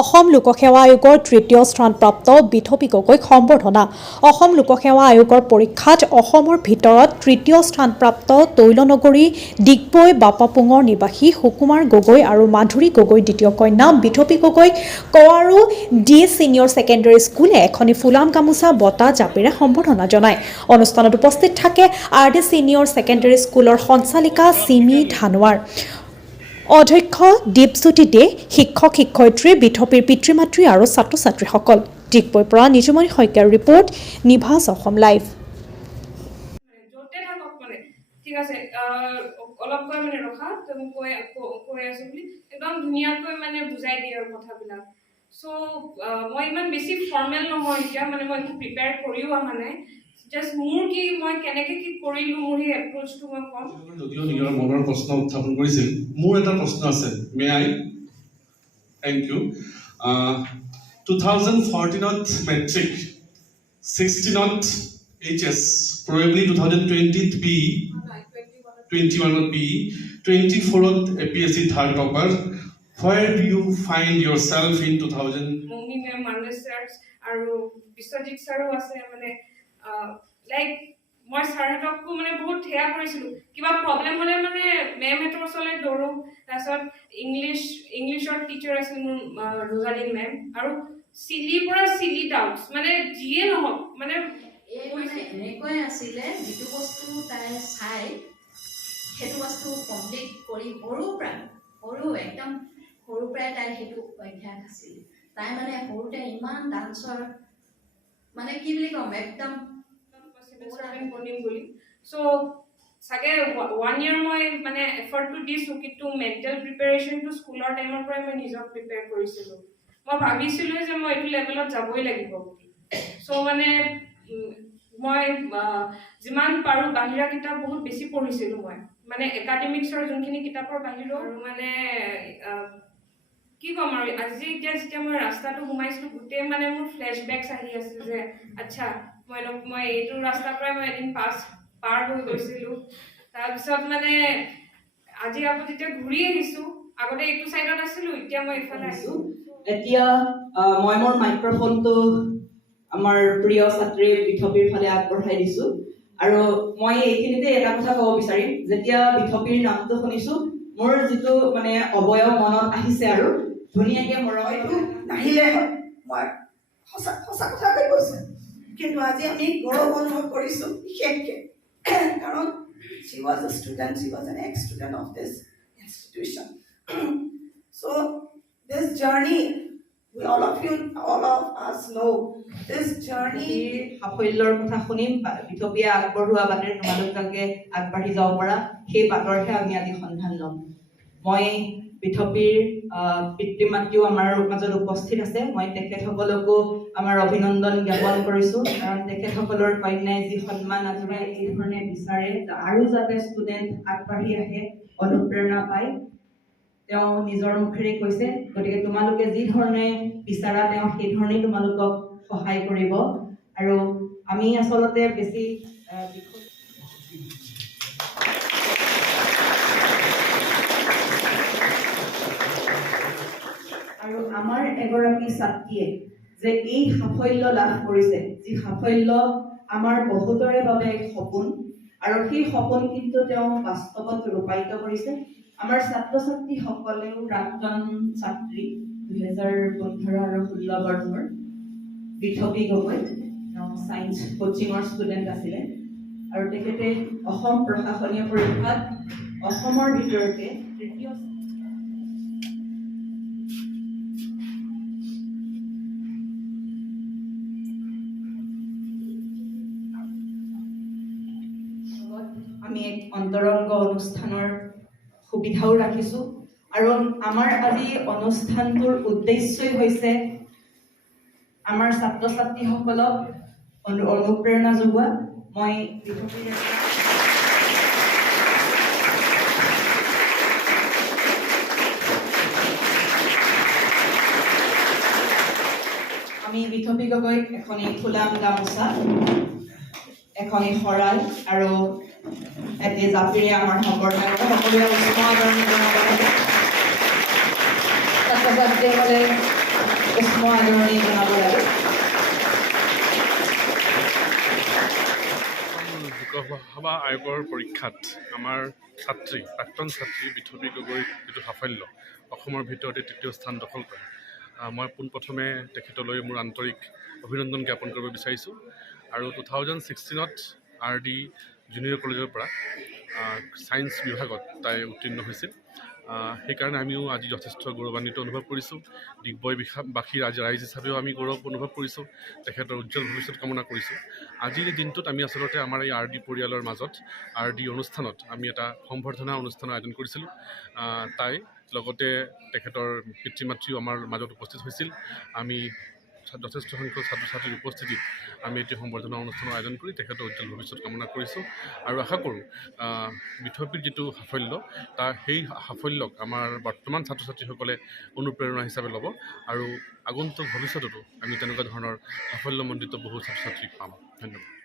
অসম লোকসেৱা আয়োগৰ তৃতীয় স্থানপ্ৰাপ্ত বিথপী গগৈক সম্বৰ্ধনা। অসম লোকসেৱা আয়োগৰ পৰীক্ষাত অসমৰ ভিতৰত তৃতীয় স্থানপ্ৰাপ্ত তৈলনগৰী ডিগবৈ বাপাপুঙৰ নিবাসী সুকুমাৰ গগৈ আৰু মাধুৰী গগৈ দ্বিতীয় কন্যা বিথপী গগৈক কৱাৰু ডি ছিনিয়ৰ ছেকেণ্ডেৰী স্কুলে এখনি ফুলাম গামোচা বঁটা জাপিৰে সম্বৰ্ধনা জনায়। অনুষ্ঠানত উপস্থিত থাকে আৰ ডি ছিনিয়ৰ ছেকেণ্ডেৰী স্কুলৰ সঞ্চালিকা চিমি ধানোৱাৰ, অধ্যক্ষ দীপজ্যোতি দে, শিক্ষক শিক্ষয়িত্ৰী, বিথপীৰ পিতৃ মাতৃ আৰু ছাত্ৰ ছাত্ৰীসকল। ডিগবৈৰ পৰা নিজুমণি শইকীয়াৰ ৰিপৰ্ট, নিভাজ অসম লাইভ। ঠিক আছে, অলপকৈ মানে ৰখা, তুমি কৈ আছো বুলি একদম ধুনীয়াকৈ মানে বুজাই দিয়ে আৰু কথাবিলাক। চ' মই ইমান বেছি ফৰ্মেল নহয় এতিয়া, মানে মই একো প্ৰিপেয়াৰ কৰিও অহা নাই। জাষ্ট মোৰ কি মই কেনেকৈ কি কৰিলোঁ, মোৰ সেই এপ্ৰ'চটো মই ক'ম। যদিও নিজৰ মনৰ প্ৰশ্ন উত্থাপন কৰিছিল, মোৰ এটা প্ৰশ্ন আছে। May I? Thank you. 2014ত মেট্ৰিক, 16ত HS, probably 2020ত PE, 21ত PE, 24ত APSC third topper. Where do you find yourself in 2000? মমি মেম, মানস ছাৰ আৰু বিশ্বজিৎ ছাৰো আছে। মানে লাইক মই ছাৰহঁতকো মানে বহুত সেয়া কৰিছিলোঁ। কিবা প্ৰব্লেম হ'লে মানে মেমহঁতৰ ওচৰলৈ দৌৰোঁ। তাৰপিছত ইংলিছৰ টিচাৰ আছিল মোৰ ৰোজালিন মেম, আৰু চিলিৰ পৰা চিলি ডাউটছ, মানে যিয়ে নহওক মানে এনেকৈ আছিলে, যিটো বস্তু তাই চাই সেইটো বস্তু কমপ্লিট কৰি একদম সৰুৰ পৰাই তাইৰ সেইটো অভ্যাস আছিল। তাই মানে সৰুতে ইমান ডান্সৰ মানে কি বুলি ক'ম, একদম কৰিম বুলি। চ' চাগে 1 year মই মানে এফৰ্টটো দিছোঁ, কিন্তু মেণ্টেল প্ৰিপেৰেশ্যনটো স্কুলৰ টাইমৰ পৰাই মই নিজক প্ৰিপেয়াৰ কৰিছিলোঁ। মই ভাবিছিলোঁ যে মই এইটো লেভেলত যাবই লাগিব বুলি। চ' মানে মই যিমান পাৰোঁ বাহিৰা কিতাপ বহুত বেছি পঢ়িছিলোঁ মই, মানে একাডেমিক্সৰ যোনখিনি কিতাপৰ বাহিৰেও। আৰু মানে কি ক'ম আৰু, আজি এতিয়া যেতিয়া মই ৰাস্তাটো সোমাইছিলোঁ, গোটেই মানে মোৰ ফ্লেশ্ববেকছ আহি আছিল যে আচ্ছা মই এইটো ৰাস্তাৰ পৰাই মই এদিন পাৰ হৈ গৈছিলোঁ। তাৰপিছত মানে আজি আকৌ যেতিয়া ঘূৰি আহিছোঁ, আগতে এইটো চাইডত আছিলোঁ, এতিয়া মই এইফালে আহিছোঁ। এতিয়া মই মোৰ মাইক্ৰফোনটো আমাৰ প্ৰিয় ছাত্ৰী বিথপীৰ ফালে আগবঢ়াই দিছোঁ। আৰু মই এইখিনিতে এটা কথা ক'ব বিচাৰিম, যেতিয়া বিথপীৰ নামটো শুনিছোঁ, মোৰ যিটো মানে অৱয়ব মনত আহিছে আৰু ধুনীয়াকৈ হয়তো নাহিলে মই সঁচা কথাকৈ কৈছোঁ, কিন্তু আজি আমি গৌৰৱ অনুভৱ কৰিছোঁ বিশেষকৈ, কাৰণ she was a student, she was an ex-student of this institution. So this journey, all of us know this journey. সাফল্যৰ কথা শুনিম, বিথপীয়ে আগবঢ়োৱা বাটেৰে তোমালোক যাতে আগবাঢ়ি যাব পৰা, সেই বাটৰহে আমি আজি সন্ধান ল'ম। মই বিথপীৰ পিতৃ মাতৃও আমাৰ মাজত উপস্থিত আছে। মই তেখেতসকলকো আমাৰ অভিনন্দন জ্ঞাপন কৰিছোঁ, কাৰণ তেখেতসকলৰ কন্যাই যি সন্মান আজোৰা এই ধৰণে বিচাৰে আৰু যাতে ষ্টুডেণ্ট আগবাঢ়ি আহে, অনুপ্ৰেৰণা পায়, তেওঁ নিজৰ মুখেৰে কৈছে। গতিকে তোমালোকে যি ধৰণে বিচাৰা তেওঁ সেই ধৰণেই তোমালোকক সহায় কৰিব। আৰু আমি আচলতে বেছি আৰু আমাৰ এগৰাকী ছাত্ৰীয়ে যে এই সাফল্য লাভ কৰিছে, যি সাফল্য আমাৰ বহুতৰে বাবে এক সপোন, আৰু সেই সপোন কিন্তু তেওঁ বাস্তৱত ৰূপায়িত কৰিছে। আমাৰ ছাত্ৰ ছাত্ৰীসকলেও প্ৰাক্তন ছাত্ৰী 2015 আৰু 16 বৰ্ষৰ বিথপী গগৈ, তেওঁ ছায়েন্স কোচিঙৰ ষ্টুডেণ্ট আছিলে, আৰু তেখেতে অসম প্ৰশাসনীয় পৰীক্ষাত অসমৰ ভিতৰতে তৃতীয় আমি এক অন্তৰংগ অনুষ্ঠানৰ সুবিধাও ৰাখিছোঁ। আৰু আমাৰ আজি অনুষ্ঠানটোৰ উদ্দেশ্যই হৈছে আমাৰ ছাত্ৰ ছাত্ৰীসকলক অনুপ্ৰেৰণা যোগোৱা। মই আমি বিথপী গগৈক এখনি ফুলাম গামোচা, এখনি শৰাই আৰু এটি জাপিৰে আমাৰ সম্বৰ্ধনা সকলোৱে উষ্ম আদৰণি জনাব লাগে। ছাত্ৰ ছাত্ৰীসকলে উষ্ম আদৰণি জনাব লাগে। লোকসভা আয়োগৰ পৰীক্ষাত আমাৰ ছাত্ৰী প্ৰাক্তন ছাত্ৰী বিথৱী গগৈৰ যিটো সাফল্য অসমৰ ভিতৰতে তৃতীয় স্থান দখল কৰে, মই পোনপ্ৰথমে তেখেতলৈ মোৰ আন্তৰিক অভিনন্দন জ্ঞাপন কৰিব বিচাৰিছোঁ। আৰু 2016 RD জুনিয়ৰ কলেজৰ পৰা ছায়েন্স বিভাগত তাই উত্তীৰ্ণ হৈছিল। সেইকাৰণে আমিও আজি যথেষ্ট গৌৰৱান্বিত অনুভৱ কৰিছোঁ। ডিগবৈবাসী ৰাইজ হিচাপেও আমি গৌৰৱ অনুভৱ কৰিছোঁ, তেখেতৰ উজ্জ্বল ভৱিষ্যত কামনা কৰিছোঁ। আজিৰ এই দিনটোত আমি আচলতে আমাৰ এই RD পৰিয়ালৰ মাজত RD অনুষ্ঠানত আমি এটা সম্বৰ্ধনা অনুষ্ঠানৰ আয়োজন কৰিছিলোঁ। তাই লগতে তেখেতৰ পিতৃ মাতৃও আমাৰ মাজত উপস্থিত হৈছিল। আমি যথেষ্ট সংখ্যক ছাত্ৰ ছাত্ৰীৰ উপস্থিতিত আমি এটি সম্বৰ্ধনা অনুষ্ঠানৰ আয়োজন কৰি তেখেতৰ উজ্জ্বল ভৱিষ্যত কামনা কৰিছোঁ আৰু আশা কৰোঁ বিথৱীৰ যিটো সাফল্য সেই সাফল্যক আমাৰ বৰ্তমান ছাত্ৰ ছাত্ৰীসকলে অনুপ্ৰেৰণা হিচাপে ল'ব আৰু আগন্তুক ভৱিষ্যততো আমি তেনেকুৱা ধৰণৰ সাফল্যমণ্ডিত বহু ছাত্ৰ ছাত্ৰীক পাম। ধন্যবাদ।